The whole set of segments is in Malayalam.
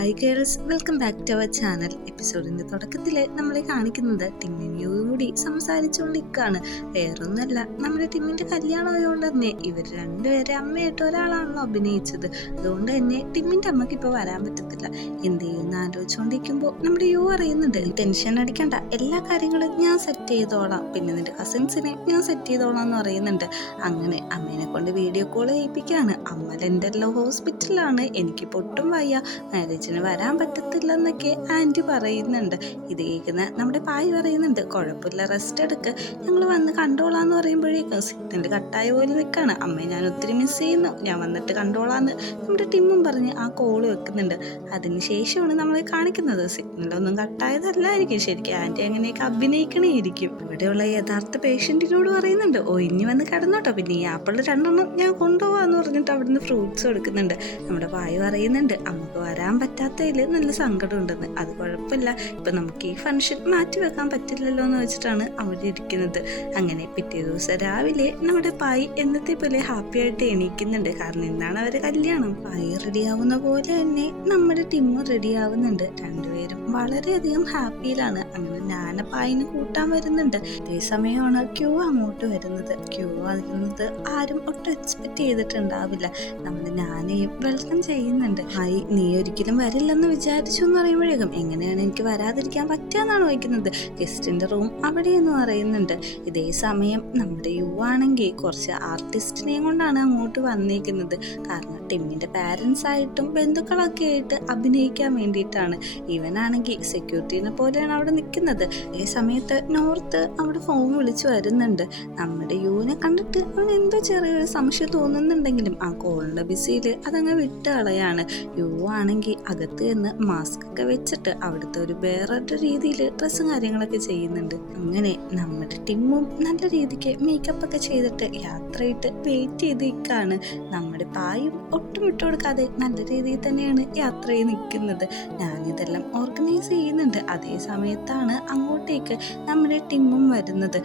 Hi girls, welcome back to our channel. എപ്പിസോഡിന്റെ തുടക്കത്തിൽ നമ്മളെ കാണിക്കുന്നത് ടിമ്മിനും യുവും കൂടി സംസാരിച്ചുകൊണ്ടിരിക്കുകയാണ്. വേറൊന്നുമല്ല, നമ്മുടെ ടിമ്മിന്റെ കല്യാണം ആയതുകൊണ്ട് തന്നെ ഇവർ രണ്ടുപേരെ അമ്മയായിട്ട് ഒരാളാണല്ലോ അഭിനയിച്ചത്. അതുകൊണ്ട് തന്നെ ടിമ്മിന്റെ അമ്മക്ക് ഇപ്പൊ വരാൻ പറ്റത്തില്ല. എന്ത് ചെയ്യുന്ന ആലോചിച്ചുകൊണ്ടിരിക്കുമ്പോൾ നമ്മുടെ യു അറിയുന്നുണ്ട്, ടെൻഷൻ അടിക്കണ്ട, എല്ലാ കാര്യങ്ങളും ഞാൻ സെറ്റ് ചെയ്തോളാം, പിന്നെ നിന്റെ കസിൻസിനെ ഞാൻ സെറ്റ് ചെയ്തോളാം എന്ന് പറയുന്നുണ്ട്. അങ്ങനെ അമ്മേനെ കൊണ്ട് വീഡിയോ കോൾ ചെയ്യിപ്പിക്കുകയാണ്. അമ്മ ഡെന്റൽ ഹോസ്പിറ്റലിലാണ്, എനിക്കിപ്പോൾ ഒട്ടും വയ്യ, മാരേജിന് വരാൻ പറ്റത്തില്ലെന്നൊക്കെ ആൻറ്റി പറയുന്നുണ്ട്. ഇത് കേൾക്കുന്ന നമ്മുടെ പായ് പറയുന്നുണ്ട്, കുഴപ്പമില്ല, റെസ്റ്റ് എടുക്ക്, ഞങ്ങൾ വന്ന് കണ്ടോളാന്ന് പറയുമ്പോഴേക്കും സിഗ്നൽ കട്ടായ പോലെ നിൽക്കുകയാണ്. അമ്മയെ ഞാൻ ഒത്തിരി മിസ് ചെയ്യുന്നു, ഞാൻ വന്നിട്ട് കണ്ടോളാന്ന് നമ്മുടെ ടിമ്മും പറഞ്ഞ് ആ കോള് വെക്കുന്നുണ്ട്. അതിനുശേഷമാണ് നമ്മളെ കാണിക്കുന്നത്. സിഗ്നലൊന്നും കട്ടായതല്ലായിരിക്കും, ശരിക്കും ആൻറ്റി അങ്ങനെയൊക്കെ അഭിനയിക്കണേയിരിക്കും. ഇവിടെയുള്ള യഥാർത്ഥ പേഷ്യൻറ്റിനോട് പറയുന്നുണ്ട്, ഓ ഇനി വന്ന് കിടന്നോട്ടോ, പിന്നെ ഈ ആപ്പിൾ 2 ഞാൻ കൊണ്ടുപോകാന്ന് പറഞ്ഞിട്ട് അവിടുന്ന് ഫ്രൂട്ട്സ് കൊടുക്കുന്നുണ്ട്. നമ്മുടെ പായ് പറയുന്നുണ്ട്, അമ്മക്ക് വരാൻ പറ്റാത്തതിൽ നല്ല സങ്കടം ഉണ്ടെന്ന്. അത് കുഴപ്പമില്ല, ഇപ്പൊ നമുക്ക് ഈ ഫംഗ്ഷൻ മാറ്റി വെക്കാൻ പറ്റില്ലല്ലോ എന്ന് വെച്ചിട്ടാണ് അവിടെ ഇരിക്കുന്നത്. അങ്ങനെ പിറ്റേ ദിവസം രാവിലെ നമ്മുടെ പായ് എന്നത്തെ പോലെ ഹാപ്പി ആയിട്ട് എണീക്കുന്നുണ്ട്. കാരണം ഇന്നാണ് അവരെ കല്യാണം. പായ് റെഡിയാവുന്ന പോലെ തന്നെ നമ്മുടെ ടിമ്മ് റെഡിയാവുന്നുണ്ട്. രണ്ടുപേരും വളരെയധികം ഹാപ്പിയിലാണ്. അങ്ങനെ ഞാന പായിന് കൂട്ടാൻ വരുന്നുണ്ട്. അതേ സമയമാണ് ക്യൂ അങ്ങോട്ട് വരുന്നത്. ക്യൂ വരുന്നത് ആരും ഒട്ടും എക്സ്പെക്ട് ചെയ്തിട്ടുണ്ടാവില്ല. നമ്മൾ ഞാനെയും വെൽക്കം ചെയ്യുന്നുണ്ട്. ഹായ്, നീ ഒരിക്കലും വരില്ലെന്ന് വിചാരിച്ചു എന്ന് പറയുമ്പോഴേക്കും എങ്ങനെയാണ് എനിക്ക് വരാതിരിക്കാൻ പറ്റുകയെന്നാണ് ചോദിക്കുന്നത്. ഗസ്റ്റിന്റെ റൂം അവിടെയെന്ന് പറയുന്നുണ്ട്. ഇതേ സമയം നമ്മുടെ യു ആണെങ്കിൽ കുറച്ച് ആർട്ടിസ്റ്റിനെയും കൊണ്ടാണ് അങ്ങോട്ട് വന്നിരിക്കുന്നത്. കാരണം ടിമ്മിന്റെ പാരൻസ് ആയിട്ടും ബന്ധുക്കളൊക്കെ ആയിട്ട് അഭിനയിക്കാൻ വേണ്ടിയിട്ടാണ്. ഇവനാണെങ്കിൽ സെക്യൂരിറ്റീനെ പോലെയാണ് അവിടെ നിൽക്കുന്നത്. ഈ സമയത്ത് നോർത്ത് അവിടെ ഫോൺ വിളിച്ചു വരുന്നുണ്ട്. നമ്മുടെ യുവിനെ കണ്ടിട്ട് അവൻ എന്തോ ചെറിയൊരു സംശയം തോന്നുന്നുണ്ടെങ്കിലും ആ കോളിന്റെ ബിസിയിൽ അതങ്ങ് വിട്ട് കളയാണ്. യു ആണെങ്കിൽ അകത്ത് നിന്ന് മാസ്ക് ഒക്കെ വെച്ചിട്ട് അവിടുത്തെ ഒരു വേറൊരു രീതിയിൽ ഡ്രസ്സും കാര്യങ്ങളൊക്കെ ചെയ്യുന്നുണ്ട്. അങ്ങനെ നമ്മുടെ ടിമ്മും നല്ല രീതിക്ക് മേക്കപ്പ് ഒക്കെ ചെയ്തിട്ട് യാത്രയിട്ട് വെയിറ്റ് ചെയ്ത് നിൽക്കാണ്. നമ്മുടെ പായും ഒട്ടും വിട്ടു കൊടുക്കാതെ നല്ല രീതിയിൽ തന്നെയാണ് യാത്ര ചെയ്ത് നിൽക്കുന്നത്. ഞാനിതെല്ലാം ഓർഗനൈസ് ചെയ്യുന്നുണ്ട്. അതേ സമയത്താണ് അങ്ങോട്ടേക്ക് നമ്മുടെ ടിമ്മും വരുന്നത്.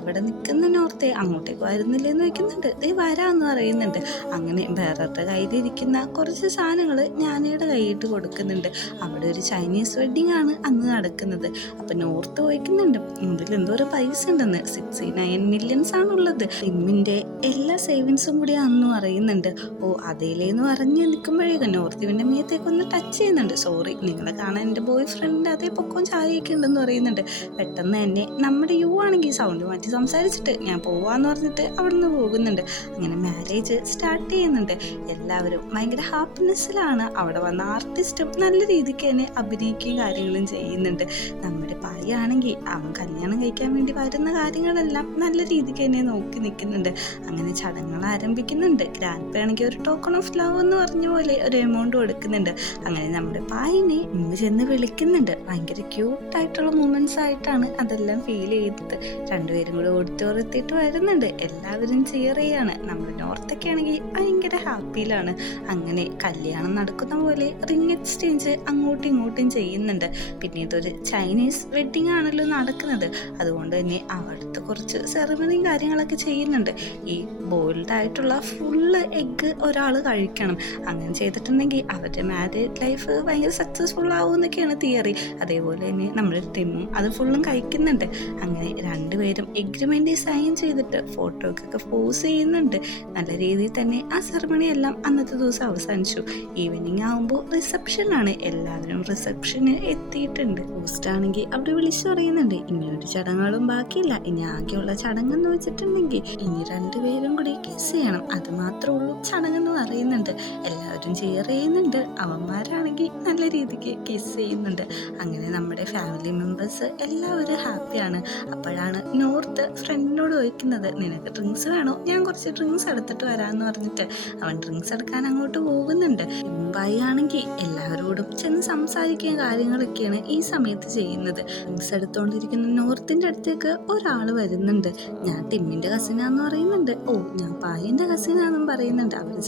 ഇവിടെ നിൽക്കുന്ന നോർത്തെ അങ്ങോട്ടേക്ക് വരുന്നില്ലെന്ന് വെക്കുന്നുണ്ട്. വരാന്ന് പറയുന്നുണ്ട്. അങ്ങനെ വേറൊരു കയ്യിലിരിക്കുന്ന കുറച്ച് സാധനങ്ങൾ ഞാനയുടെ കൈയിട്ട് കൊടുക്കുന്നുണ്ട്. അവിടെ ഒരു ചൈനീസ് വെഡിങ് ആണ് അന്ന് നടക്കുന്നത്. അപ്പൊ നോർത്ത് ചോദിക്കുന്നുണ്ട്, ഇതിൽ എന്തോ ഒരു പൈസ ഉണ്ടെന്ന്. 69 മില്യൺസ് ആണുള്ളത്. ടിമ്മിന്റെ എല്ലാ സേവിങ്സും കൂടി അന്ന് അറിയുന്നുണ്ട്. ഓ അതേലേന്ന് പറഞ്ഞ് നിൽക്കുമ്പോഴേക്കും നോർത്ത് ഇവന്റെ മേത്തേക്കൊന്ന് ടച്ച് ചെയ്യുന്നുണ്ട്. സോറി, നിങ്ങളെ കാണാൻ എൻ്റെ ബോയ് ഫ്രണ്ട് അതേ പൊക്കവും ചായയൊക്കെ ഉണ്ടെന്ന് പറയുന്നുണ്ട്. പെട്ടെന്ന് തന്നെ നമ്മുടെ യു ആണെങ്കിൽ സൗണ്ട് മാറ്റി സംസാരിച്ചിട്ട് ഞാൻ പോവാന്ന് പറഞ്ഞിട്ട് അവിടുന്ന് പോകുന്നുണ്ട്. അങ്ങനെ മാരേജ് സ്റ്റാർട്ട് ചെയ്യുന്നുണ്ട്. എല്ലാവരും ഭയങ്കര ഹാപ്പിനെസ്സിലാണ്. അവിടെ വന്ന ആർട്ടിസ്റ്റും നല്ല രീതിക്ക് തന്നെ അഭിനയിക്കുകയും കാര്യങ്ങളും ചെയ്യുന്നുണ്ട്. നമ്മുടെ പായാണെങ്കിൽ അവൻ കല്യാണം കഴിക്കാൻ വേണ്ടി വരുന്ന കാര്യങ്ങളെല്ലാം നല്ല രീതിക്ക് തന്നെ നോക്കി നിൽക്കുന്നുണ്ട്. അങ്ങനെ ചടങ്ങുകൾ ആരംഭിക്കുന്നുണ്ട്. ഗ്രാൻഡ് ആണെങ്കിൽ ഒരു ടോക്കൺ ഓഫ് ലവ് എന്ന് പറഞ്ഞ പോലെ ഒരു എമൗണ്ട് കൊടുക്കുന്നുണ്ട്. അങ്ങനെ നമ്മുടെ പായിനെ ഇന്ന് ചെന്ന് വിളിക്കുന്നുണ്ട്. ഭയങ്കര ക്യൂട്ടായിട്ടുള്ള മൂമെന്റ്സ് ആയിട്ടാണ് അതെല്ലാം ഫീൽ ചെയ്തത്. രണ്ടുപേരും കൂടെ ഓഡിറ്റോറിയത്തിട്ട് വരുന്നുണ്ട്. എല്ലാവരും ചെയർ ചെയ്യാണ്. നമ്മുടെ നോർത്തൊക്കെ ആണെങ്കിൽ ഭയങ്കര ഹാപ്പിയിലാണ്. അങ്ങനെ കല്യാണം നടക്കുന്ന പോലെ റിംഗ് എക്സ്ചേഞ്ച് അങ്ങോട്ടും ഇങ്ങോട്ടും ചെയ്യുന്നുണ്ട്. പിന്നെ ഇതൊരു ചൈനീസ് വെഡിങ് ആണല്ലോ നടക്കുന്നത്. അതുകൊണ്ട് തന്നെ അവിടുത്തെ കുറച്ച് സെറമണിയും കാര്യങ്ങളൊക്കെ ചെയ്യുന്നുണ്ട്. ഈ ബോയിൽഡ് ആയിട്ടുള്ള ഫുള്ള് എഗ്ഗ് ഒരാൾ കഴിക്കണം. അങ്ങനെ ചെയ്തിട്ടുണ്ടെങ്കിൽ അവരുടെ മാരേജ് ലൈഫ് ഭയങ്കര സക്സസ്ഫുൾ ആവും എന്നൊക്കെയാണ് തിയറി. അതേപോലെ തന്നെ നമ്മുടെ ടിമ്മും അത് ഫുള്ളും കഴിക്കുന്നുണ്ട്. അങ്ങനെ രണ്ടുപേരും എഗ്രിമെന്റ് സൈൻ ചെയ്തിട്ട് ഫോട്ടോക്കൊക്കെ പോസ് ചെയ്യുന്നുണ്ട്. നല്ല രീതിയിൽ തന്നെ ആ സെറമണി എല്ലാം അന്നത്തെ ദിവസം അവസാനിച്ചു. ഈവനിങ് ആകുമ്പോൾ റിസപ്ഷനാണ്. എല്ലാവരും റിസപ്ഷന് എത്തിയിട്ടുണ്ട്. പോസ്റ്റ് ആണെങ്കിൽ അവിടെ വിളിച്ചു പറയുന്നുണ്ട്, ഇനിയൊരു ചടങ്ങുകളും ബാക്കിയില്ല. ഇനി ആകെയുള്ള ചടങ്ങെന്ന് വെച്ചിട്ടുണ്ടെങ്കിൽ ഇനി രണ്ടുപേരും കൂടി കിസ് ചെയ്യണം. അത് മാത്രമേ ഉള്ളൂ ചടങ്ങെന്ന് പറയുന്നുണ്ട്. എല്ലാവരും ചെയർ ചെയ്യുന്നുണ്ട്. അവന്മാരാണെങ്കിൽ നല്ല രീതിക്ക് കിസ് ചെയ്യുന്നുണ്ട്. അങ്ങനെ നമ്മുടെ ഫാമിലി മെമ്പേഴ്സ് എല്ലാവരും ഹാപ്പിയാണ്. അപ്പോഴാണ് നോർത്ത് ഫ്രണ്ടിനോട് ചോദിക്കുന്നത്, നിനക്ക് ഡ്രിങ്ക്സ് വേണോ? ഞാൻ കുറച്ച് ഡ്രിങ്ക്സ് എടുത്തിട്ട് വരാമെന്ന് പറഞ്ഞിട്ട് അവൻ ഡ്രിങ്ക്സ് എടുക്കാൻ അങ്ങോട്ട് പോകുന്നുണ്ട്. മുംബൈ ആണെങ്കിൽ എല്ലാവരോടും ചെന്ന് സംസാരിക്കുകയും കാര്യങ്ങളൊക്കെയാണ് ഈ സമയത്ത് ചെയ്യുന്നത്. ഡ്രിങ്ക്സ് എടുത്തുകൊണ്ടിരിക്കുന്ന നോർത്തിന്റെ അടുത്തേക്ക് ഒരാൾ വരുന്നുണ്ട്. ഞാൻ ടിമ്മിന്റെ കസിനാന്ന് പറയുന്നുണ്ട്. ഓ ഞാൻ പായിന്റെ കസിനാന്നും പറയുന്നുണ്ട്. അവർ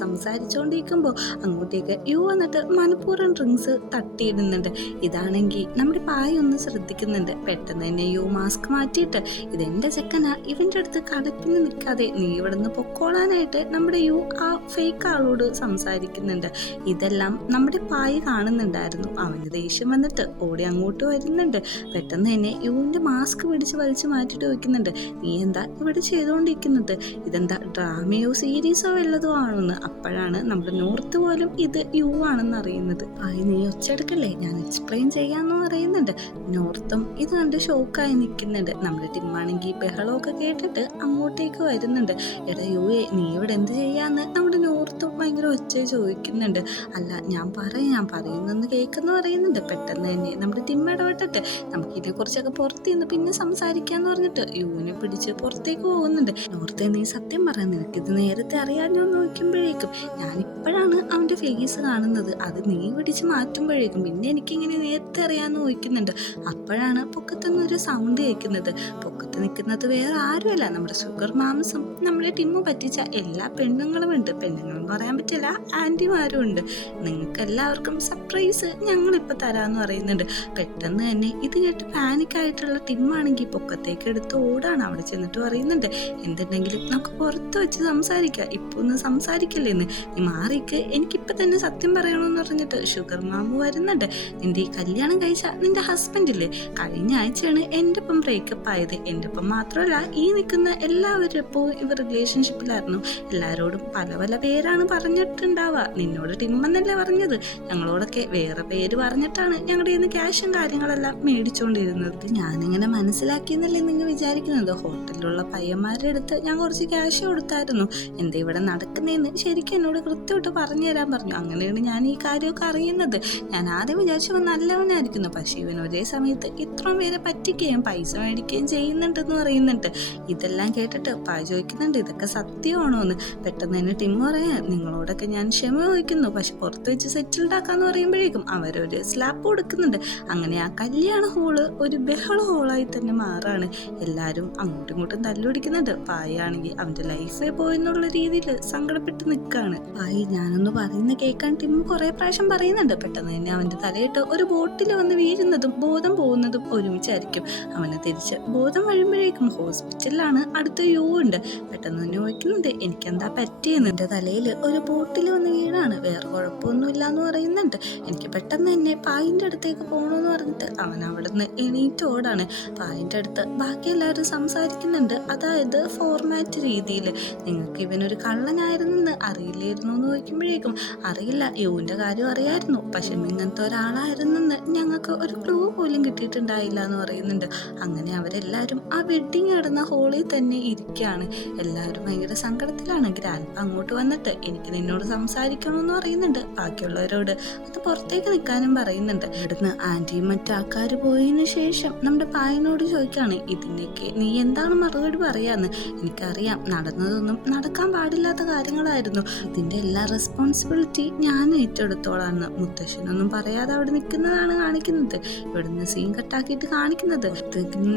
സംസാരിച്ചുകൊണ്ടിരിക്കുമ്പോൾ അങ്ങോട്ടേക്ക് യു വന്നിട്ട് മനഃപൂർവ്വം ഡ്രിങ്ക്സ് തട്ടിയിടുന്നുണ്ട്. ഇതാണെങ്കിൽ നമ്മുടെ പായ ഒന്ന് ശ്രദ്ധിക്കുന്നുണ്ട്. പെട്ടെന്ന് തന്നെ യു മാസ്ക് മാറ്റിയിട്ട് ഇതെന്റെ ചെക്കനാ, ഇവന്റെ അടുത്ത് കടപ്പിന് നിൽക്കാതെ നീ ഇവിടുന്ന് പൊക്കോളാനായിട്ട് നമ്മുടെ യു ആ ഫേക്ക് ആളോട് സംസാരിക്കുന്നുണ്ട്. ഇതെല്ലാം നമ്മുടെ പായ കാണുന്നുണ്ടായിരുന്നു. അവന് ദേഷ്യം വന്നിട്ട് ഓടി അങ്ങോട്ട് വരുന്നുണ്ട്. പെട്ടെന്ന് തന്നെ യുവിന്റെ മാസ്ക് പിടിച്ച് വലിച്ചു മാറ്റിയിട്ട് വയ്ക്കുന്നുണ്ട്. നീ എന്താ ഇവിടെ ചെയ്തുകൊണ്ടിരിക്കുന്നത്? ഇതെന്താ ഡ്രാമയോ സീരീസോ വല്ലതോ ആണോന്ന്. അപ്പോഴാണ് നമ്മുടെ നോർത്ത് പോലും ഇത് യു ആണെന്ന് അറിയുന്നത്. നീ ഒച്ചെടുക്കല്ലേ, ഞാൻ എക്സ്പ്ലെയിൻ ചെയ്യാന്ന് പറയുന്നുണ്ട്. നോർത്തും ഇത് കണ്ട് ഷോക്കായി നിൽക്കുന്നുണ്ട്. നമ്മുടെ ടിമ്മാണെങ്കിൽ ബഹളമൊക്കെ കേട്ടിട്ട് അങ്ങോട്ടേക്ക് വരുന്നുണ്ട്. എടാ യുവേ, നീ ഇവിടെ എന്ത് ചെയ്യാന്ന് നമ്മുടെ നോർത്തും ഭയങ്കര ഒച്ച ചോദിക്കുന്നുണ്ട്. അല്ല ഞാൻ പറയുന്നെന്ന് കേൾക്കുന്നു പറയുന്നുണ്ട്. പെട്ടെന്ന് തന്നെ നമ്മുടെ ടിമ്മ ഇടപെട്ടിട്ട് നമുക്കിതിനെ കുറിച്ചൊക്കെ പുറത്ത് നിന്ന് പിന്നെ സംസാരിക്കാന്ന് പറഞ്ഞിട്ട് യുവിനെ പിടിച്ച് പുറത്തേക്ക് പോകുന്നുണ്ട്. നോർത്തെ, നീ സത്യം പറയാൻ, നിനക്കിത് നേരത്തെ അറിയാനോ നോക്കുമ്പോഴേക്കും ഞാനിപ്പോഴാണ് അവന്റെ ഫേസ് കാണുന്നത്. അത് നീ പിടിച്ച് മാറ്റുമ്പോഴേക്കും പിന്നെ എനിക്കിങ്ങനെ നേരത്തെ അറിയാമെന്ന് ചോദിക്കുന്നുണ്ട്. അപ്പോഴാണ് പൊക്കത്തുനിന്ന് ഒരു സൗണ്ട് കേൾക്കുന്നത്. പൊക്കത്ത് നിൽക്കുന്നത് വേറെ ആരുമല്ല, നമ്മുടെ ഷുഗർ മാംസം. നമ്മുടെ ടിമ്മു പറ്റിച്ച എല്ലാ പെണ്ണുങ്ങളും ഉണ്ട്. പെണ്ണുങ്ങളും പറയാൻ പറ്റില്ല, ആൻറ്റിമാരും ഉണ്ട്. നിങ്ങൾക്ക് എല്ലാവർക്കും സർപ്രൈസ് ഞങ്ങളിപ്പോൾ തരാമെന്ന് പറയുന്നുണ്ട്. പെട്ടെന്ന് തന്നെ ഇത് കേട്ട് പാനിക്കായിട്ടുള്ള ടിമ്മാണെങ്കിൽ പൊക്കത്തേക്ക് എടുത്ത് ഓടാണ്. അവിടെ ചെന്നിട്ട് പറയുന്നുണ്ട്, എന്തുണ്ടെങ്കിലും നമുക്ക് പുറത്ത് വെച്ച് സംസാരിക്കാം, ഇപ്പൊ ഒന്ന് സംസാരിക്കല്ലേന്ന്, നീ മാറിക്ക്, എനിക്കിപ്പോൾ തന്നെ സത്യം പറയണമെന്ന് പറഞ്ഞിട്ട് ഷുഗർ മാമു വരുന്നുണ്ട്. നിന്റെ ഈ കല്യാണം കഴിച്ച നിന്റെ ഹസ്ബൻഡില്ലേ, കഴിഞ്ഞ ആഴ്ചയാണ് എൻ്റെ ഒപ്പം ബ്രേക്കപ്പ് ആയത്. എൻ്റെ ഒപ്പം മാത്രമല്ല, ഈ നിൽക്കുന്ന എല്ലാവരും ഇപ്പോൾ ഇവർ റിലേഷൻഷിപ്പിലായിരുന്നു. എല്ലാവരോടും പല പല പേരാണ് പറഞ്ഞിട്ടുണ്ടാവുക. നിന്നോട് ടിമ്മെന്നല്ലേ പറഞ്ഞത്, ഞങ്ങളോടൊക്കെ വേറെ പേര് പറഞ്ഞിട്ടാണ് ഞങ്ങളുടെ കയ്യിൽ നിന്ന് ക്യാഷും കാര്യങ്ങളെല്ലാം മേടിച്ചുകൊണ്ടിരുന്നത്. ഞാനിങ്ങനെ മനസ്സിലാക്കിയെന്നല്ലേ നിങ്ങൾ വിചാരിക്കുന്നത്? ഹോട്ടലിലുള്ള പയ്യന്മാരുടെ അടുത്ത് ഞാൻ കുറച്ച് ക്യാഷ് കൊടുത്തായിരുന്നു. എന്താ ഇവിടെ നടക്കുന്നതെന്ന് ശരിക്കും എന്നോട് കൃത്യമായിട്ട് പറഞ്ഞു തരാൻ പറഞ്ഞു. അങ്ങനെയാണ് ഞാൻ ഈ കാര്യമൊക്കെ അറിയുന്നത്. ഞാൻ ആദ്യം വിചാരിച്ചവൻ നല്ലവനായിരിക്കുന്നു, പക്ഷെ ഇവൻ ഒരേ സമയത്ത് ഇത്രയും പേരെ പറ്റിക്കുകയും പൈസ മേടിക്കുകയും ചെയ്യുന്നുണ്ടെന്ന് പറയുന്നുണ്ട്. ഇതെല്ലാം കേട്ടിട്ട് പായ ചോദിക്കുന്നുണ്ട്, ഇതൊക്കെ സത്യമാണോ എന്ന്. പെട്ടെന്ന് തന്നെ ടിം പറയാൻ, നിങ്ങളോടൊക്കെ ഞാൻ ക്ഷമ ചോദിക്കുന്നു, പക്ഷെ പുറത്ത് വെച്ച് സെറ്റിൽഡ് ആക്കാന്ന് പറയുമ്പോഴേക്കും അവരൊരു സ്ലാപ്പ് കൊടുക്കുന്നുണ്ട്. അങ്ങനെ ആ കല്യാണ ഹോള് ഒരു ബഹള ഹോളായി തന്നെ മാറാണ്. എല്ലാവരും അങ്ങോട്ടും ഇങ്ങോട്ടും തല്ലുപിടിക്കുന്നുണ്ട്. പായാണെങ്കിൽ അവന്റെ ലൈഫേ പോയെന്നുള്ള രീതിയിൽ സങ്കടപ്പെട്ട് നിൽക്കുകയാണ്. പായി ഞാനൊന്ന് പറയുന്ന കേൾക്കാൻ ടിം കുറെ പ്രാവശ്യം പറയുന്നുണ്ട്. പെട്ടെന്ന് തന്നെ അവന്റെ തലയിട്ട് ഒരു ബോട്ടിൽ വന്ന് വീഴുന്നതും ബോധം പോകുന്നതും ഒരുമിച്ചായിരിക്കും. അവന് തിരിച്ച് ബോധം വരുമ്പോഴേക്കും ഹോസ്പിറ്റലിലാണ് അടുത്ത യു ഉണ്ട്. പെട്ടെന്ന് തന്നെ ചോദിക്കുന്നുണ്ട്, എനിക്കെന്താ പറ്റിയെന്ന്. എൻ്റെ തലയിൽ ഒരു ബോട്ടിൽ വന്ന് വീണാണ്, വേറെ കുഴപ്പമൊന്നുമില്ല എന്ന് പറയുന്നുണ്ട്. എനിക്ക് പെട്ടെന്ന് തന്നെ പായിൻ്റെ അടുത്തേക്ക് പോകണമെന്ന് പറഞ്ഞിട്ട് അവൻ അവിടെ നിന്ന് എണീറ്റ് ഓടാണ്. പായിൻ്റെ അടുത്ത് ബാക്കി എല്ലാവരും സംസാരിക്കുന്നുണ്ട്. അതായത് ഫോർമാറ്റ് രീതിയിൽ, നിങ്ങൾക്ക് ഇവനൊരു കള്ളനായിരുന്നെന്ന് അറിയില്ലായിരുന്നു എന്ന് ചോദിക്കുമ്പോഴേക്കും അറിയില്ല, യുവിൻ്റെ കാര്യം അറിയായിരുന്നു, പക്ഷെ ഇങ്ങനത്തെ ഒരാളായിരുന്നെന്ന് ഞങ്ങൾക്ക് ഒരു ക്ലൂ പോലും കിട്ടിയിട്ടുണ്ടായില്ല എന്ന് പറയുന്നുണ്ട്. അങ്ങനെ അവരെല്ലാവരും ആ വെഡ്ഡിങ് നടന്ന ഹോളിൽ തന്നെ ഇരിക്കുകയാണ്. എല്ലാവരും ഭയങ്കര സങ്കടത്തിലാണ്. ഗ്രാൻഡ് അങ്ങോട്ട് വന്നിട്ട് എനിക്ക് നിന്നോട് സംസാരിക്കണമെന്ന് പറയുന്നുണ്ട്. ബാക്കിയുള്ളവരോട് അത് പുറത്തേക്ക് നിൽക്കാനും പറയുന്നുണ്ട്. ഇവിടുന്ന് ആൻറ്റിയും മറ്റാൾക്കാർ പോയതിനു ശേഷം നമ്മുടെ പായനോട് ചോദിക്കുകയാണ്, ഇതിനൊക്കെ നീ എന്താണ് മറുപടി പറയാന്ന്. എനിക്കറിയാം നടന്നതൊന്നും നടക്കാൻ പാടില്ലാത്ത കാര്യങ്ങളായിരുന്നു, ഇതിൻ്റെ എല്ലാ റെസ്പോൺസിബിലിറ്റി ഞാൻ ഏറ്റെടുത്തോളാന്ന്. മുത്തശ്ശനൊന്നും പറയാതെ അവിടെ നിൽക്കുന്നതാണ് കാണിക്കുന്നത്. ഇവിടുന്ന് സീൻ കട്ടാക്കിയിട്ട് കാണിക്കുന്നത്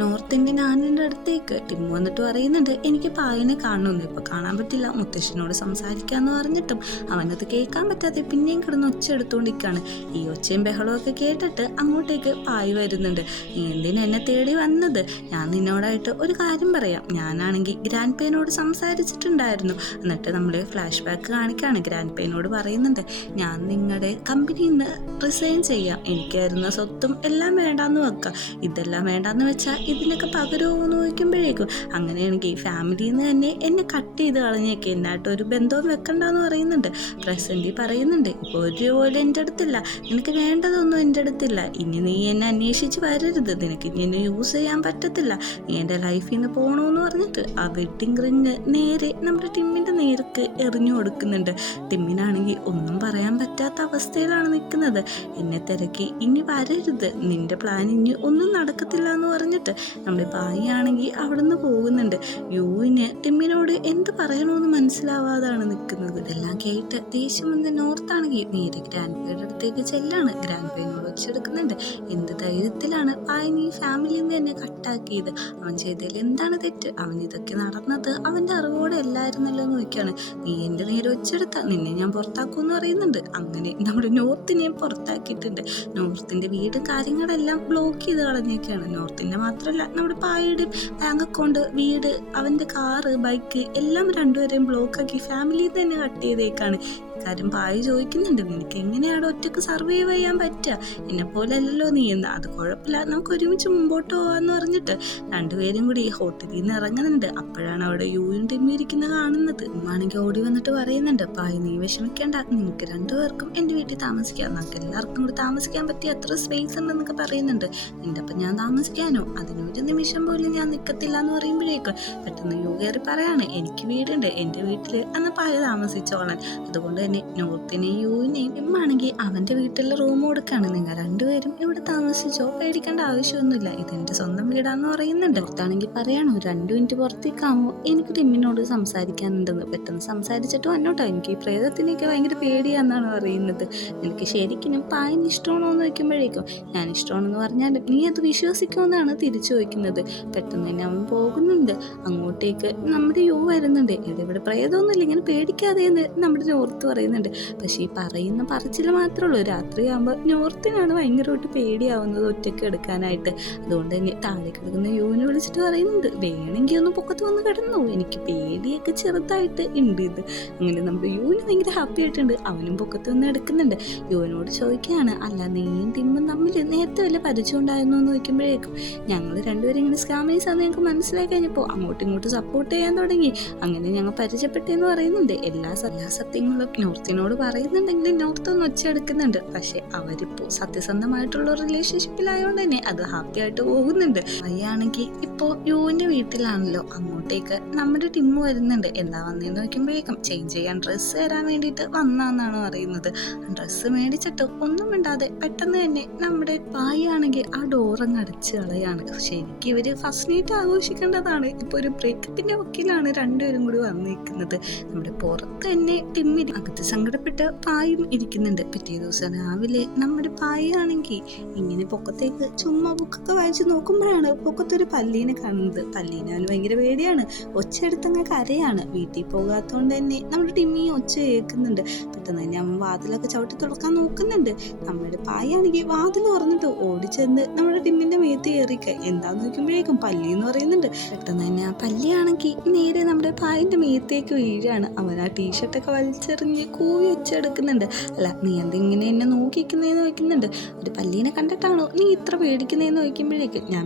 നോർത്ത് ഇന്ത്യൻ ആനിൻ്റെ അടുത്തേക്ക് ടിം വന്നിട്ട് പറയുന്നുണ്ട്, എനിക്ക് പായനെ കാണണമെന്ന്. ഇപ്പൊ കാണാൻ പറ്റില്ല, മുത്തശ്ശനോട് സംസാരിക്കാന്ന് പറഞ്ഞിട്ടും അവനത് കേൾക്കാൻ പറ്റാതെ പിന്നെയും കിടന്ന് ഒച്ച എടുത്തുകൊണ്ടിരിക്കുകയാണ്. ഈ ഒച്ചയും ബഹളമൊക്കെ കേട്ടിട്ട് അങ്ങോട്ടേക്ക് പായ് വരുന്നുണ്ട്. നീ എന്തിനാ എന്നെ തേടി വന്നത്? ഞാൻ നിന്നോടായിട്ട് ഒരു കാര്യം പറയാം. ഞാനാണെങ്കിൽ ഗ്രാൻഡ് പേനോട് സംസാരിച്ചിട്ടുണ്ടായിരുന്നു. എന്നിട്ട് നമ്മൾ ഫ്ലാഷ് ബാക്ക് കാണിക്കുകയാണ്. ഗ്രാൻഡ് പേനോട് പറയുന്നുണ്ട്, ഞാൻ നിങ്ങളുടെ കമ്പനിയിൽ നിന്ന് റിസൈൻ ചെയ്യാം, എനിക്കായിരുന്ന സ്വത്തും എല്ലാം വേണ്ടാന്ന് വെക്കാം. ഇതെല്ലാം വേണ്ടാന്ന് വെച്ചാൽ ഇതിനൊക്കെ പകരമോ എന്ന് ചോദിക്കുമ്പോഴേക്കും അങ്ങനെയാണെങ്കിൽ ഫാമിലിയിൽ നിന്ന് തന്നെ എന്നെ കട്ട് ചെയ്ത് കളഞ്ഞേക്ക്, എന്നായിട്ട് ഒരു ബന്ധവും വെക്കണ്ടെന്ന് പറയുന്നുണ്ട്. പ്രസൻറ്റി പറയുന്നുണ്ട്, ഇപ്പോൾ ഒരു രൂപ പോലും എൻ്റെ അടുത്തില്ല, നിനക്ക് വേണ്ടതൊന്നും എൻ്റെ അടുത്തില്ല, ഇനി നീ എന്നെ അന്വേഷിച്ച് വരരുത്, നിനക്ക് ഇനി എന്നെ യൂസ് ചെയ്യാൻ പറ്റത്തില്ല, നീ എൻ്റെ ലൈഫിൽ നിന്ന് പോകണമെന്ന് പറഞ്ഞിട്ട് ആ വെഡ്ഡിങ് റിങ് നേരെ നമ്മുടെ ടിമ്മിൻ്റെ നേർക്ക് എറിഞ്ഞു കൊടുക്കുന്നുണ്ട്. ടിമ്മിനാണെങ്കിൽ ഒന്നും പറയാൻ പറ്റാത്ത അവസ്ഥയിലാണ് നിൽക്കുന്നത്. എന്നെ തിരക്കി ഇനി വരരുത്, നിന്റെ പ്ലാൻ ഇനി ഒന്നും നടക്കത്തില്ല എന്ന് പറഞ്ഞിട്ട് നമ്മുടെ ഭായിയാണെങ്കിൽ അവിടെ നിന്ന് പോകുന്നുണ്ട്. യുവിന് ടിമ്മിനോട് എന്ത് പറയണമെന്ന് മനസ്സിലാവാതാണ് നിൽക്കുന്നത്. ഇതെല്ലാം കേട്ട് ദേഷ്യം വന്ന് നോർത്താണെങ്കിൽ നേരെ ഗ്രാൻഡ് പേയുടെ അടുത്തേക്ക് ചെല്ലാണ്. ഗ്രാൻഡ് പേനോട് വെച്ചെടുക്കുന്നുണ്ട്. എന്ത് ധൈര്യത്തിലാണ് പായൻ ഈ ഫാമിലിയിൽ നിന്ന് തന്നെ കട്ടാക്കിയത്? അവൻ ചെയ്തതിൽ എന്താണ് തെറ്റ്? അവൻ ഇതൊക്കെ നടന്നത് അവൻ്റെ അറിവോടെ എല്ലായിരുന്നല്ലോ എന്ന് നോക്കിയാണ്. നീ എൻ്റെ നേരെ വെച്ച് ഒച്ചെടുത്താൽ നിന്നെ ഞാൻ പുറത്താക്കുമെന്ന് പറയുന്നുണ്ട്. അങ്ങനെ നമ്മുടെ നോർത്തിനെയും പുറത്താക്കിയിട്ടുണ്ട്. നോർത്തിന്റെ വീട് കാര്യങ്ങളെല്ലാം ബ്ലോക്ക് ചെയ്ത് കളഞ്ഞേക്കാണ്. നോർത്തിന്റെ മാത്രമല്ല നമ്മുടെ പായയുടെയും ബാങ്ക് അക്കൗണ്ട്, വീട്, അവന്റെ കാറ്, ബൈക്ക് എല്ലാം രണ്ടുപേരെയും ബ്ലോക്കാക്കി ഫാമിലിയിൽ തന്നെ കട്ട് ചെയ്തേക്കാണ്. കാര്യം പായ ചോദിക്കുന്നുണ്ട്, നിനക്ക് എങ്ങനെയാണ് ഒറ്റക്ക് സർവൈവ് ചെയ്യാൻ പറ്റുക? എന്നെ പോലെ അല്ലല്ലോ നീ എന്ന്. അത് കുഴപ്പമില്ല, നമുക്ക് ഒരുമിച്ച് മുമ്പോട്ട് പോവാന്ന് പറഞ്ഞിട്ട് രണ്ടുപേരും കൂടി ഹോട്ടലിൽ നിന്ന് ഇറങ്ങുന്നുണ്ട്. അപ്പോഴാണ് അവിടെ യൂയും ടിമ്മിയും ഇരിക്കുന്നത് കാണുന്നത്. ഉമ്മാണെങ്കിൽ ഓടി വന്നിട്ട് പറയുന്നുണ്ട്, പായ നീ വിഷമിക്കേണ്ട, നിനക്ക് രണ്ടുപേർക്കും എൻ്റെ വീട്ടിൽ താമസിക്കാം, നമുക്ക് എല്ലാവർക്കും കൂടി താമസിക്കാൻ പറ്റിയ എത്ര സ്പേസ് ഉണ്ടെന്നൊക്കെ പറയുന്നുണ്ട്. നിന്റെ അപ്പം ഞാൻ താമസിക്കാനോ? അതിനൊരു നിമിഷം പോലും ഞാൻ നിൽക്കത്തില്ല എന്ന് പറയുമ്പോഴേക്കും പെട്ടെന്ന് യു കയറി പറയാണ്, എനിക്ക് വീടുണ്ട്, എൻ്റെ വീട്ടിൽ അന്ന് പായ താമസിച്ചോളാൻ. അതുകൊണ്ട് തന്നെ നോർത്തിനെയും യുവിനെയും ഇമ്മാണെങ്കിൽ അവന്റെ വീട്ടിലെ റൂം കൊടുക്കാണ്. നിങ്ങൾ രണ്ടുപേരും ഇവിടെ താമസിച്ചോ, പേടിക്കേണ്ട ആവശ്യമൊന്നുമില്ല, ഇതെന്റെ സ്വന്തം വീടാന്ന് പറയുന്നുണ്ട്. നോർത്താണെങ്കിൽ പറയണോ, 2 മിനിറ്റ് പുറത്തേക്കാമോ, എനിക്ക് ടിമ്മിനോട് സംസാരിക്കാനുണ്ടെന്ന്. പെട്ടെന്ന് സംസാരിച്ചിട്ട് വന്നോട്ടോ, എനിക്ക് ഈ പ്രേതത്തിനെയൊക്കെ ഭയങ്കര പേടിയാന്നാണ് പറയുന്നത്. നിനക്ക് ശരിക്കും പായന് ഇഷ്ടമാണോ എന്ന് വയ്ക്കുമ്പോഴേക്കും ഞാൻ ഇഷ്ടമാണെന്ന് പറഞ്ഞാൽ നീ അത് വിശ്വസിക്കുമെന്നാണ് തിരിച്ചു വയ്ക്കുന്നത്. പെട്ടെന്ന് തന്നെ അവൻ പോകുന്നുണ്ട്. അങ്ങോട്ടേക്ക് നമ്മുടെ യു വരുന്നുണ്ട്. ഇവിടെ പ്രേതമൊന്നുമില്ല, ഇങ്ങനെ പേടിക്കാതെ എന്ന് നമ്മുടെ നോർത്ത് പറയുന്നുണ്ട്. പക്ഷെ ഈ പറയുന്ന പറച്ചിൽ മാത്രമേ ഉള്ളൂ. രാത്രിയാകുമ്പോൾ നോർത്തിനാണ് ഭയങ്കരമായിട്ട് പേടിയാവുന്നത് ഒറ്റയ്ക്ക് എടുക്കാനായിട്ട്. അതുകൊണ്ട് തന്നെ താഴെ കിടക്കുന്ന യുവിനെ വിളിച്ചിട്ട് പറയുന്നുണ്ട്, വേണമെങ്കിൽ ഒന്ന് പൊക്കത്ത് വന്ന് കിടന്നു, എനിക്ക് പേടിയൊക്കെ ചെറുതായിട്ട് ഉണ്ട് ഇത്. അങ്ങനെ നമ്മുടെ യുവിന് ഭയങ്കര ഹാപ്പി ആയിട്ടുണ്ട്. അവനും പൊക്കത്ത് വന്ന് എടുക്കുന്നുണ്ട്. യുവിനോട് ചോദിക്കുകയാണ്, അല്ല നീയും ടിമ്മും തമ്മിൽ നേരത്തെ വല്ല പരിചയം ഉണ്ടായിരുന്നു എന്ന് ചോദിക്കുമ്പോഴേക്കും ഞങ്ങൾ രണ്ടുപേരും ഇങ്ങനെ സ്കാമേഴ്സ് ആണെന്ന് ഞങ്ങൾക്ക് മനസ്സിലാക്കി കഴിഞ്ഞപ്പോൾ അങ്ങോട്ടും ഇങ്ങോട്ടും സപ്പോർട്ട് ചെയ്യാൻ തുടങ്ങി, അങ്ങനെ ഞങ്ങൾ പരിചയപ്പെട്ടെന്ന് പറയുന്നുണ്ട്. എല്ലാ സത്യങ്ങളും നോർത്തിനോട് പറയുന്നുണ്ടെങ്കിലും നോർത്ത് ഒന്ന് ഒച്ചയെടുക്കുന്നുണ്ട്. പക്ഷെ അവരിപ്പോ സത്യസന്ധമായിട്ടുള്ള റിലേഷൻഷിപ്പിലായോണ്ട് തന്നെ അത് ഹാപ്പി ആയിട്ട് പോകുന്നുണ്ട്. അയ്യാണെങ്കിൽ ഇപ്പോ യുവിന്റെ വീട്ടിലാണല്ലോ. അങ്ങോട്ടേക്ക് നമ്മുടെ ടിമ്മ് വരുന്നുണ്ട്. എന്താ വന്നേന്ന് നോക്കുമ്പോഴേക്കും ചേഞ്ച് ചെയ്യാൻ ഡ്രസ്സ് തരാൻ വേണ്ടിയിട്ട് വന്നാന്നാണ് പറയുന്നത്. ഡ്രസ്സ് മേടിച്ചിട്ട് ഒന്നും മിണ്ടാതെ പെട്ടെന്ന് തന്നെ നമ്മുടെ പായാണെങ്കിൽ ആ ഡോറങ്ങ് അടച്ച് കളയാണ്. ശരിക്കും ഇവര് ഫസ്റ്റ് നൈറ്റ് ആഘോഷിക്കേണ്ടതാണ്. ഇപ്പൊ ഒരു ബ്രേക്കപ്പിന്റെ വക്കീലാണ് രണ്ടുപേരും കൂടി വന്നിരിക്കുന്നത്. നമ്മുടെ പുറത്ത് തന്നെ ടിമ്മി അകത്ത് സങ്കടപ്പെട്ട് പായും ഇരിക്കുന്നുണ്ട്. പിറ്റേ ദിവസം രാവിലെ നമ്മുടെ പായാണെങ്കിൽ ഇങ്ങനെ പൊക്കത്തേക്ക് ചുമ്മാ ബുക്കൊക്കെ വായിച്ച് നോക്കുമ്പോഴാണ് പൊക്കത്തൊരു പല്ലീനെ കാണുന്നത്. പല്ലീനെ അവന് ഭയങ്കര പേടിയാണ്. ഒച്ചയെടുത്തങ്ങ് കരയാണ്. വീട്ടിൽ പോകാത്തതുകൊണ്ട് തന്നെ നമ്മുടെ ടിമ്മി ഒച്ച കേൾക്കുന്നുണ്ട്. പെട്ടെന്ന് തന്നെ അവൻ വാതിലൊക്കെ ചവിട്ടി തുറക്കാൻ നോക്കുന്നുണ്ട്. നമ്മുടെ പായാണെങ്കിൽ വാതിൽ തുറന്നിട്ട് ഓടിച്ചെന്ന് നമ്മുടെ ടിമ്മിന്റെ മേത്ത് കയറിക്ക. എന്താന്ന് നോക്കുമ്പോഴേക്കും പല്ലി എന്ന് പറയുന്നുണ്ട്. പെട്ടെന്ന് തന്നെ ആ പല്ലിയാണെങ്കിൽ നേരെ നമ്മുടെ പായന്റെ മേത്തേക്ക് വീഴാണ്. അവൻ ആ ടീഷർട്ടൊക്കെ വലിച്ചെറിഞ്ഞ് കൂവി വെച്ചെടുക്കുന്നുണ്ട്. അല്ല നീ എന്തിങ്ങനെ എന്നെ നോക്കിക്കുന്നതെന്ന് ചോദിക്കുന്നുണ്ട്. ഒരു പല്ലീനെ കണ്ടിട്ടാണോ നീ ഇത്ര പേടിക്കുന്നതെന്ന് ചോദിക്കുമ്പോഴേക്കും ഞാൻ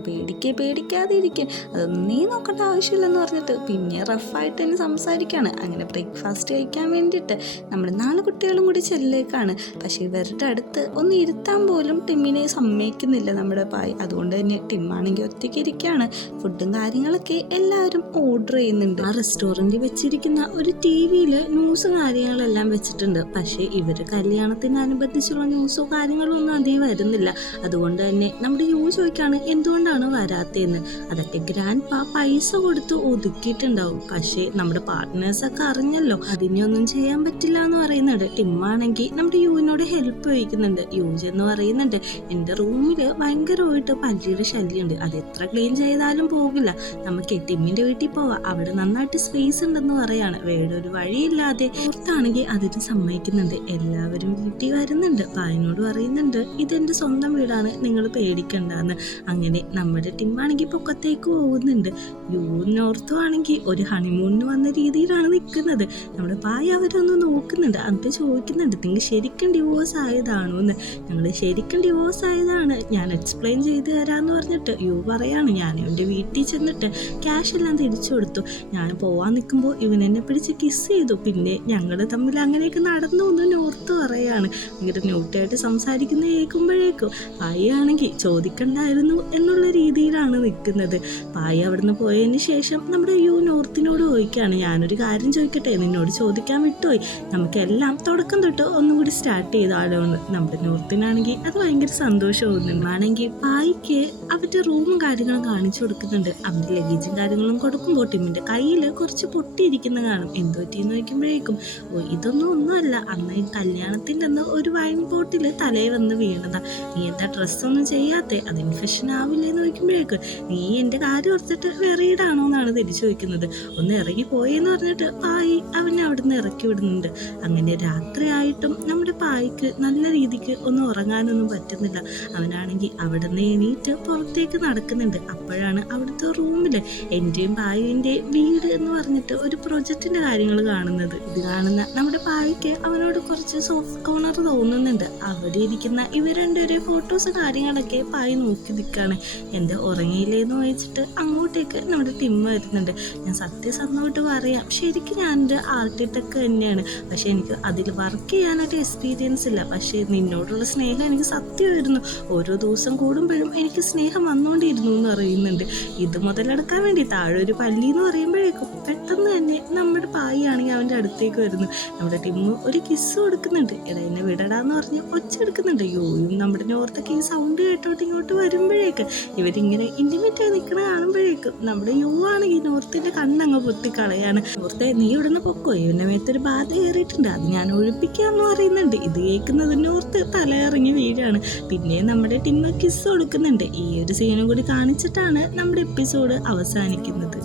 പേടിക്കാതെ ഇരിക്കും, അതൊന്നും നീ നോക്കേണ്ട ആവശ്യമില്ലെന്ന് പറഞ്ഞിട്ട് പിന്നെ റഫായിട്ട് തന്നെ സംസാരിക്കുകയാണ്. അങ്ങനെ ബ്രേക്ക്ഫാസ്റ്റ് കഴിക്കാൻ വേണ്ടിയിട്ട് നമ്മുടെ 4 കുട്ടികളും കൂടി ചെല്ലേക്കാണ്. പക്ഷെ ഇവരുടെ അടുത്ത് ഒന്ന് ഇരുത്താൻ പോലും ടിമ്മിനെ സമ്മതിക്കുന്നില്ല നമ്മുടെ പായ്. അതുകൊണ്ട് തന്നെ ടിമ്മാണെങ്കിൽ ഒറ്റയ്ക്ക് ഇരിക്കുകയാണ്. ഫുഡും കാര്യങ്ങളൊക്കെ എല്ലാവരും ഓർഡർ ചെയ്യുന്നുണ്ട്. ആ റെസ്റ്റോറൻറ്റിൽ വെച്ചിരിക്കുന്ന ഒരു TV-യിൽ ന്യൂസ് കാര്യങ്ങളെല്ലാം വെച്ചിട്ടുണ്ട്. പക്ഷേ ഇവര് കല്യാണത്തിനനുബന്ധിച്ചുള്ള ന്യൂസോ കാര്യങ്ങളോ ഒന്നും അധികം വരുന്നില്ല. അതുകൊണ്ട് തന്നെ നമ്മുടെ യു ചോദിക്കാണ് എന്തുകൊണ്ടാണ് വരാത്തതെന്ന്. അതൊക്കെ ഗ്രാൻഡ് പാ പൈസ കൊടുത്ത് ഒതുക്കിയിട്ടുണ്ടാവും. പക്ഷേ നമ്മുടെ പാർട്ട്നേഴ്സൊക്കെ അറിഞ്ഞല്ലോ, അതിനൊന്നും ചെയ്യാൻ പറ്റില്ല എന്ന് പറയുന്നുണ്ട്. ടിമ്മാണെങ്കിൽ നമ്മുടെ യുവിനോട് ഹെൽപ്പ് ചോദിക്കുന്നുണ്ട്. യൂജ് എന്ന് പറയുന്നുണ്ട്, എൻ്റെ റൂമിൽ ഭയങ്കരമായിട്ട് പല്ലിയുടെ ശല്യമുണ്ട്, അത് എത്ര ക്ലീൻ ചെയ്താലും പോകില്ല, നമുക്ക് ടിമ്മിൻ്റെ വീട്ടിൽ പോവാം, അവിടെ നന്നായിട്ട് സ്പേസ് ഉണ്ടെന്ന് പറയാണ്. വേറെ ഒരു വഴിയില്ലാതെ പുറത്താണെങ്കിൽ അതിന് സമ്മതിക്കുന്നുണ്ട്. എല്ലാവരും വീട്ടിൽ വരുന്നുണ്ട്. പായനോട് പറയുന്നുണ്ട്, ഇതെന്റെ സ്വന്തം വീടാണ്, നിങ്ങൾ പേടിക്കണ്ടെന്ന്. അങ്ങനെ നമ്മുടെ ടിമ്മാണെങ്കിൽ പൊക്കത്തേക്ക് പോകുന്നുണ്ട്. നോർത്തും ആണെങ്കിൽ ഒരു ഹണിമൂണിന് വന്ന രീതിയിലാണ് നിൽക്കുന്നത്. നമ്മുടെ പായ അവരൊന്ന് നോക്കുന്നുണ്ട്. എന്നിട്ട് ചോദിക്കുന്നുണ്ട്, നിങ്ങൾ ശരിക്കും ഡിവോഴ്സ് ആയതാണോ എന്ന്. ഞങ്ങൾ ശരിക്കും ഡിവോഴ്സ് ആയതാണ്, ഞാൻ എക്സ്പ്ലെയിൻ ചെയ്ത് തരാമെന്ന് പറഞ്ഞിട്ട് യു പറയാണ്, ഞാൻ എൻ്റെ വീട്ടിൽ ചെന്നിട്ട് ക്യാഷ് എല്ലാം തിരിച്ചു കൊടുത്തു. ഞാൻ പോവാൻ നിൽക്കുമ്പോൾ ഇവൻ എന്നെ പിടിച്ച് കിസ് ചെയ്തു, പിന്നെ ഞങ്ങൾ തമ്മിൽ അങ്ങനെയൊക്കെ നടന്നു എന്ന് നോർത്ത് പറയാണ്. ഭയങ്കര ന്യൂട്ടായിട്ട് സംസാരിക്കുന്ന കേൾക്കുമ്പോഴേക്കും പായാണെങ്കിൽ ചോദിക്കണ്ടായിരുന്നു എന്നുള്ള രീതിയിലാണ് നിൽക്കുന്നത്. പായ അവിടുന്ന് പോയതിന് ശേഷം നമ്മുടെ യു നോർത്തിനോട് ചോദിക്കുകയാണ്, ഞാനൊരു കാര്യം ചോദിക്കട്ടെ, നിന്നോട് ചോദിക്കാൻ വിട്ടുപോയി, നമുക്കെല്ലാം തുടക്കം തൊട്ട് ഒന്നും കൂടി സ്റ്റാർട്ട് ചെയ്താലോ എന്ന്. നമ്മുടെ നോർത്തിനാണെങ്കിൽ അത് ഭയങ്കര സന്തോഷമാകുന്നുണ്ട്. ആണെങ്കിൽ പായ്ക്ക് അവരുടെ റൂമും കാര്യങ്ങളും കാണിച്ചു കൊടുക്കുന്നുണ്ട്. അവൻ്റെ ലഗേജും കാര്യങ്ങളും കൊടുക്കുമ്പോൾ ടിമ്മിൻ്റെ കയ്യിൽ കുറച്ച് പൊട്ടിയിരിക്കുന്ന കാണും. എന്ത് പറ്റിയെന്ന് ചോദിക്കുമ്പോഴേക്കും, ഓ ഇത് അതൊന്നും ഒന്നുമല്ല, അന്ന് ഈ കല്യാണത്തിൻ്റെ അന്ന് ഒരു വൈൻ ബോട്ടിൽ തലയിൽ വന്ന് വീണതാ. നീ എന്താ ഡ്രസ്സൊന്നും ചെയ്യാത്തെ, അത് ഇൻഫെക്ഷൻ ആവില്ലേന്ന് ചോദിക്കുമ്പോഴേക്ക് നീ എൻ്റെ കാര്യം ഓർത്തിട്ട് വെറിയിടാണോ എന്നാണ് തിരിച്ചു ചോദിക്കുന്നത്. ഒന്ന് ഇറങ്ങി പോയെന്ന് പറഞ്ഞിട്ട് പായി അവനെ അവിടെ നിന്ന് ഇറക്കി വിടുന്നുണ്ട്. അങ്ങനെ രാത്രിയായിട്ടും നമ്മുടെ പായിക്ക് നല്ല രീതിക്ക് ഒന്നും ഉറങ്ങാനൊന്നും പറ്റുന്നില്ല. അവനാണെങ്കിൽ അവിടെ നിന്ന് എണീറ്റ് പുറത്തേക്ക് നടക്കുന്നുണ്ട്. അപ്പോഴാണ് അവിടുത്തെ റൂമില് എൻ്റെയും പായുവിൻ്റെയും വീട് എന്ന് പറഞ്ഞിട്ട് ഒരു പ്രൊജക്റ്റിന്റെ കാര്യങ്ങൾ കാണുന്നത്. ഇത് കാണുന്ന നമ്മുടെ പായ്ക്ക് അവനോട് കുറച്ച് സോഫ്റ്റ് കോർണർ തോന്നുന്നുണ്ട്. അവിടെ ഇരിക്കുന്ന ഇവർ രണ്ടുപേരെ ഫോട്ടോസ് കാര്യങ്ങളൊക്കെ പായ് നോക്കി നിൽക്കുകയാണ്. എന്താ ഉറങ്ങിയില്ലേന്ന് ചോദിച്ചിട്ട് അങ്ങോട്ടേക്ക് നമ്മുടെ ടിം വരുന്നുണ്ട്. ഞാൻ സത്യസന്ധമായിട്ട് പറയാം, ശരിക്കും ഞാനൊരു ആർക്കിടെക്ട് തന്നെയാണ്, പക്ഷെ എനിക്ക് അതിൽ വർക്ക് ചെയ്യാനായിട്ട് എക്സ്പീരിയൻസ് ഇല്ല. പക്ഷേ നിന്നോടുള്ള സ്നേഹം എനിക്ക് സത്യമായിരുന്നു. ഓരോ ദിവസം കൂടുമ്പോഴും എനിക്ക് സ്നേഹം വന്നുകൊണ്ടിരുന്നു എന്ന് അറിയുന്നുണ്ട്. ഇത് മുതലെടുക്കാൻ വേണ്ടി താഴെ ഒരു പല്ലി എന്ന് പറയുമ്പോഴേക്കും പെട്ടെന്ന് തന്നെ നമ്മുടെ പായി ആണെങ്കിൽ അവൻ്റെ അടുത്തേക്ക് വരുന്നു. നമ്മുടെ ടിമ്മ് ഒരു കിസ് കൊടുക്കുന്നുണ്ട്. എടാ എന്നെ വിടടാന്ന് പറഞ്ഞ് ഒച്ച എടുക്കുന്നുണ്ട്. യോയും നമ്മുടെ നോർത്തൊക്കെ ഈ സൗണ്ട് കേട്ടോട്ട് ഇങ്ങോട്ട് വരുമ്പോഴേക്ക് ഇവരിങ്ങനെ ഇൻറ്റിമേറ്റായി നിൽക്കണ കാണുമ്പോഴേക്കും നമ്മുടെ യോ ആണെങ്കിൽ നോർത്തിൻ്റെ കണ്ണങ്ങ് പൊത്തിക്കളയാണ്. നോർത്തെ നീ ഇവിടുന്ന് പൊക്കോ, ഇവൻ്റെ മേത്തൊരു ബാധ കയറിയിട്ടുണ്ട്, അത് ഞാൻ ഒഴിപ്പിക്കാമെന്ന് പറയുന്നുണ്ട്. ഇത് കേൾക്കുന്നത് നോർത്ത് തല ഇറങ്ങി വീഴാണ്. പിന്നെ നമ്മുടെ ടിമ്മ കിസ് കൊടുക്കുന്നുണ്ട്. ഈ ഒരു സീനും കൂടി കാണിച്ചിട്ടാണ് നമ്മുടെ എപ്പിസോഡ് അവസാനിക്കുന്നത്.